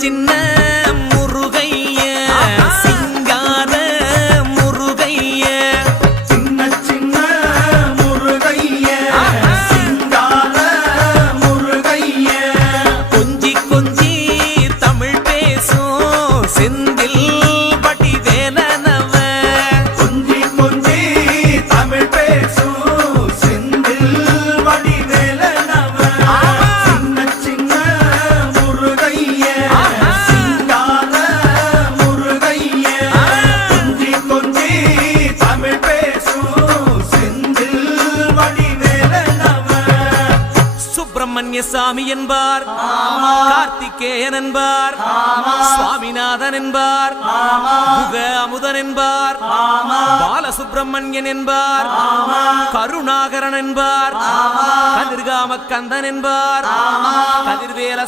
சின்ன முருகைய சிங்கார முருகைய சின்ன சின்ன முருகைய சிங்கார முருகைய கொஞ்சி கொஞ்சி தமிழ் பேசும் செந்தில் பட்டி வேலனவ கொஞ்சி கொஞ்சி தமிழ் பேசும் செந்தில் வடி வேலனவ சின்ன சின்ன முருகைய சிங்கார முருகைய கொஞ்சி கொஞ்சி தமிழ் பேசும் செந்தில் வடி வேலனவ சுப்பிரமணிய சாமி என்பார், கார்த்திகேயன் என்பார், சுவாமிநாதன் என்பார், முக அமுதன் என்பார், பாலசுப்பிரமணியன் என்பார், கருணாகரன் என்பார், கதிர்காம கந்தன் என்பார், கதிர்வேல